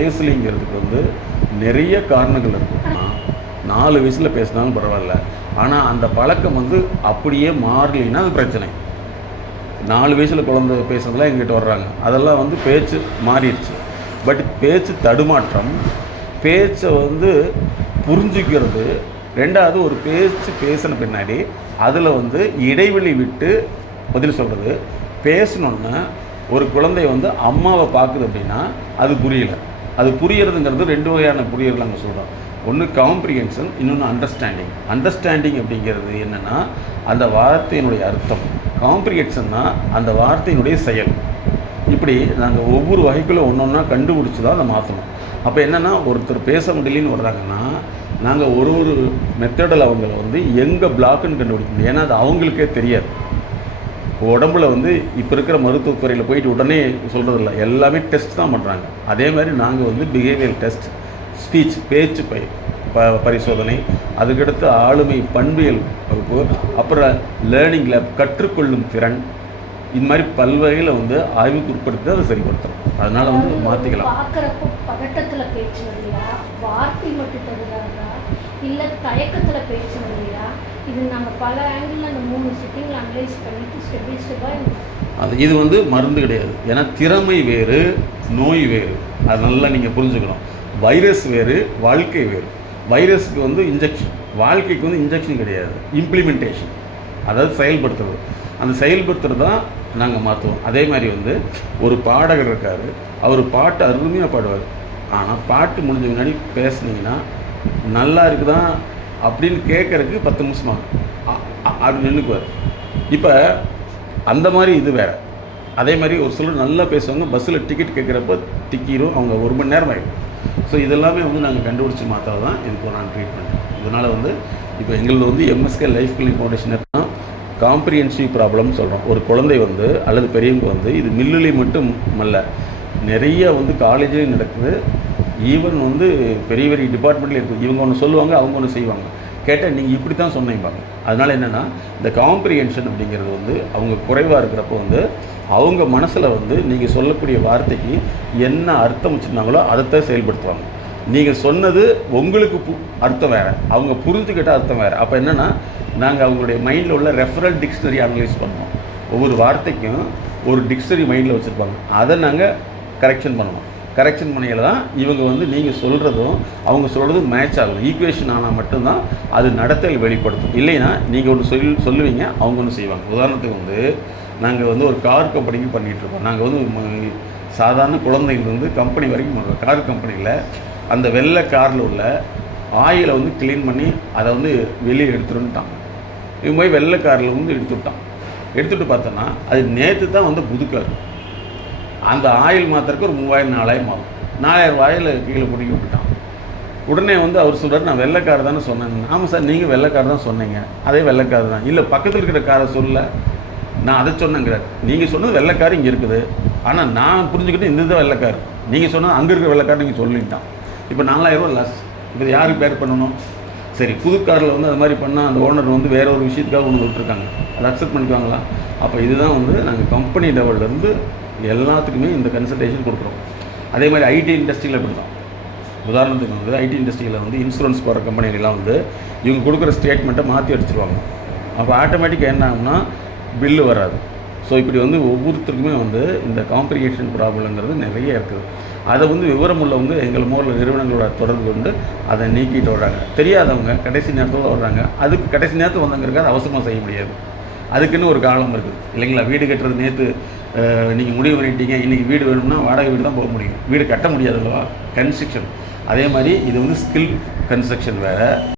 பேசலிங்கிறதுக்கு வந்து நிறைய காரணங்கள் இருக்கும் நாலு வயசில் பேசினாலும் பரவாயில்ல. ஆனால் அந்த பழக்கம் வந்து அப்படியே மாறலைன்னா அது பிரச்சனை. நாலு வயசில் குழந்தை பேசுறதுலாம் எங்கிட்ட வர்றாங்க. அதெல்லாம் வந்து பேச்சு மாறிடுச்சு. பட் பேச்சு தடுமாற்றம் பேச்சை வந்து புரிஞ்சுக்கிறது ரெண்டாவது ஒரு பேச்சு பேசின பின்னாடி அதில் வந்து இடைவெளி விட்டு பதில் சொல்கிறது பேசணுன்னா ஒரு குழந்தை வந்து அம்மாவை பார்க்குது அப்படின்னா அது புரியல. அது புரியறதுங்கிறது ரெண்டு வகையான புரியறது நாங்கள் சொல்கிறோம் ஒன்று காம்ப்ரிஹென்ஷன் இன்னொன்று அண்டர்ஸ்டாண்டிங் அண்டர்ஸ்டாண்டிங் அப்படிங்கிறது என்னென்னா அந்த வார்த்தையினுடைய அர்த்தம். காம்ப்ரிஹென்ஷன்னா அந்த வார்த்தையினுடைய செயல். இப்படி நாங்கள் ஒவ்வொரு வகைக்குள்ளே ஒன்று ஒன்றா கண்டுபிடிச்சி தான் அதை மாற்றணும் அப்போ என்னென்னா ஒருத்தர் பேச முடியலன்னு வர்றாங்கன்னா நாங்கள் ஒரு ஒரு மெத்தடில் அவங்கள வந்து எங்கே பிளாக்குன்னு கண்டுபிடிக்க முடியும். ஏன்னா அது அவங்களுக்கே தெரியாது. உடம்புல வந்து இப்போ இருக்கிற மருத்துவத்துறையில் போயிட்டு உடனே சொல்கிறதில்ல எல்லாமே டெஸ்ட் தான் பண்ணுறாங்க அதே மாதிரி நாங்கள் வந்து பிஹேவியர் டெஸ்ட் ஸ்பீச் பேச்சு பை ப பரிசோதனை அதுக்கடுத்து ஆளுமை பண்பியல் வகுப்பு அப்புறம் லேர்னிங் லேப் கற்றுக்கொள்ளும் திறன் இந்த மாதிரி பல்வகையில் வந்து ஆய்வுக்கு உட்படுத்தி அதை சரிப்படுத்துறோம். அதனால் வந்து மாற்றிக்கலாம் பதட்டத்துல பேச்சு வார்த்தை மட்டும் இல்லை தயக்கத்துல பேச்சு இது நம்ம பல ஆங்கிள் அந்த மூணு சிட்டிங்கில் அனலைஸ் பண்ணிட்டு ஸ்டெப் பை ஸ்டெப்பாக அது இது வந்து மருந்து கிடையாது. ஏன்னா திறமை வேறு நோய் வேறு. அது நல்லா நீங்கள் புரிஞ்சுக்கணும். வைரஸ் வேறு வாழ்க்கை வேறு. வைரஸுக்கு வந்து இன்ஜெக்ஷன் வாழ்க்கைக்கு வந்து இன்ஜெக்ஷன் கிடையாது. இம்ப்ளிமெண்டேஷன் அதாவது செயல்படுத்துறது. அந்த செயல்படுத்துறது தான் நாங்கள் மாற்றுவோம் அதே மாதிரி வந்து ஒரு பாடகர் இருக்கார். அவர் பாட்டு அருமையாக பாடுவார். ஆனால் பாட்டு முடிஞ்ச முன்னாடி பேசுனீங்கன்னா நல்லா இருக்குதான் அப்படின்னு கேட்குறதுக்கு பத்து நிமிஷமா? ஆகும் அப்படி நின்றுக்குவார் இப்போ அந்த மாதிரி இது வேறு. அதே மாதிரி ஒரு சிலர் நல்லா பேசுவாங்க பஸ்ஸில் டிக்கெட் கேட்குறப்ப திக்கிரும் அவங்க ஒரு மணி நேரம் ஆகிடும் ஸோ இதெல்லாமே வந்து நாங்கள் கண்டுபிடிச்சி மாற்றா தான் இதுக்கு நான் ட்ரீட்மெண்ட் இதனால் வந்து இப்போ எங்களது வந்து எம்எஸ்கே லைஃப் கிளினிக் ஃபவுண்டேஷன் தான் காம்ப்ரிஹென்சிவ் ப்ராப்ளம்னு சொல்கிறோம் ஒரு குழந்தை வந்து அல்லது பெரியவங்க வந்து இது மில்லுலேயே மட்டும் அல்ல நிறைய வந்து காலேஜ்லேயும் நடக்குது. ஈவன் வந்து பெரிய பெரிய டிபார்ட்மெண்ட்டில் இருக்கும் இவங்க ஒன்று சொல்லுவாங்க அவங்க ஒன்று செய்வாங்க. கேட்டால் நீங்கள் இப்படி தான் சொன்னீங்க அதனால் என்னென்னா இந்த காம்ப்ரிஹென்ஷன் அப்படிங்கிறது வந்து அவங்க குறைவாக இருக்கிறப்போ வந்து அவங்க மனசில் வந்து நீங்கள் சொல்லக்கூடிய வார்த்தைக்கு என்ன அர்த்தம் வச்சுருந்தாங்களோ அதைத்தான் செயல்படுத்துவாங்க. நீங்கள் சொன்னது உங்களுக்கு பு அர்த்தம் வேறு. அவங்க புரிஞ்சுக்கிட்ட அர்த்தம் வேறு. அப்போ என்னென்னா நாங்கள் அவங்களுடைய மைண்டில் உள்ள ரெஃபரல் டிக்ஷனரி அனலைஸ் பண்ணுவோம். ஒவ்வொரு வார்த்தைக்கும் ஒரு டிக்ஷனரி மைண்டில் வச்சுருப்பாங்க. அதை நாங்கள் கரெக்ஷன் பண்ணுவோம். கரெக்ஷன் பண்ணியில் தான் இவங்க வந்து நீங்கள் சொல்கிறதும் அவங்க சொல்கிறதும் மேட்ச் ஆகும் ஈக்குவேஷன் ஆனால் மட்டும்தான் அது நடத்தல் வெளிப்படுத்தும். இல்லைன்னா நீங்கள் ஒன்று சொல் சொல்லுவீங்க அவங்க ஒன்று செய்வாங்க. உதாரணத்துக்கு வந்து நாங்கள் வந்து ஒரு கார் கம்பெனிக்கு பண்ணிகிட்ருக்கோம் நாங்கள் வந்து சாதாரண குழந்தைங்க கம்பெனி வரைக்கும் பண்ணுறோம் கார் கம்பெனியில் அந்த வெள்ளை காரில் உள்ள ஆயிலை வந்து க்ளீன் பண்ணி அதை வந்து வெளியே எடுத்துருன்ட்டாங்க. இவங்க போய் வெள்ளை காரில் வந்து எடுத்துட்டான். எடுத்துகிட்டு பார்த்தோன்னா அது நேற்று தான் வந்து புது கார் அந்த ஆயில் மாத்திரக்கு ஒரு மூவாயிரம் நாலாயிரம் ஆகும் நாலாயிரம் வாயில் கீழே பிடிக்க விட்டான் உடனே வந்து அவர் சொல்கிறார் நான் வெள்ளைக்கார் தானே சொன்னேன். ஆமாம் சார் நீங்கள் வெள்ளைக்கார் தான் சொன்னீங்க. அதே வெள்ளைக்கார் தான். இல்லை பக்கத்தில் இருக்கிற காரை சொல்ல நான் அதை சொன்னேங்கிறார் நீங்கள் சொன்னது வெள்ளைக்கார் இங்கே இருக்குது. ஆனால் நான் புரிஞ்சுக்கிட்டு இந்த தான் வெள்ளைக்கார். நீங்கள் சொன்னது அங்கே இருக்கிற வெள்ளைக்கார் நீங்கள் சொல்லிட்டான். இப்போ நாலாயிரம் ரூபா லாஸ் இப்போ யாருக்கு பேர் பண்ணணும்? சரி புது காரில் வந்து அது மாதிரி பண்ணால் அந்த ஓனர் வந்து வேற ஒரு விஷயத்துக்காக ஒன்று விட்டுருக்காங்க அதை அக்செப்ட் பண்ணிக்குவாங்களா? அப்போ இதுதான் வந்து நாங்கள் கம்பெனி லெவல்லேருந்து எல்லாத்துக்குமே இந்த கன்சல்டேஷன் கொடுக்குறோம். அதே மாதிரி ஐடி இண்டஸ்ட்ரியில் இப்படி தான் உதாரணத்துக்கு வந்து ஐடி இண்டஸ்ட்ரியில் வந்து இன்சூரன்ஸ் போகிற கம்பெனிலாம் வந்து இவங்க கொடுக்குற ஸ்டேட்மெண்ட்டை மாற்றி அடிச்சிருவாங்க. அப்போ ஆட்டோமேட்டிக்காக என்ன ஆகும்னா பில்லு வராது. ஸோ இப்படி வந்து ஒவ்வொருத்தருக்குமே வந்து இந்த காம்ப்ளிகேஷன் ப்ராப்ளங்கிறது நிறைய இருக்குது. அதை வந்து விவரம் உள்ளவங்க எங்கள் மோரில் நிறுவனங்களோட தொடர்பு கொண்டு அதை நீக்கிட்டு வர்றாங்க. தெரியாதவங்க கடைசி நேரத்தில் வர்றாங்க. அதுக்கு கடைசி நேரத்தில் வந்தவங்க அவசரமாக செய்ய முடியாது. அதுக்குன்னு ஒரு காலம் இருக்குது. இல்லைங்களா? வீடு கட்டுறது நேற்று நீங்கள் முடிவு பண்ணிட்டீங்க. இன்றைக்கி வீடு வேணும்னா வாடகை வீடு தான் போக முடியும். வீடு கட்ட முடியாது அல்லவா? கன்ஸ்ட்ரக்ஷன் அதே மாதிரி இது வந்து ஸ்கில் கன்ஸ்ட்ரக்ஷன் வேறு.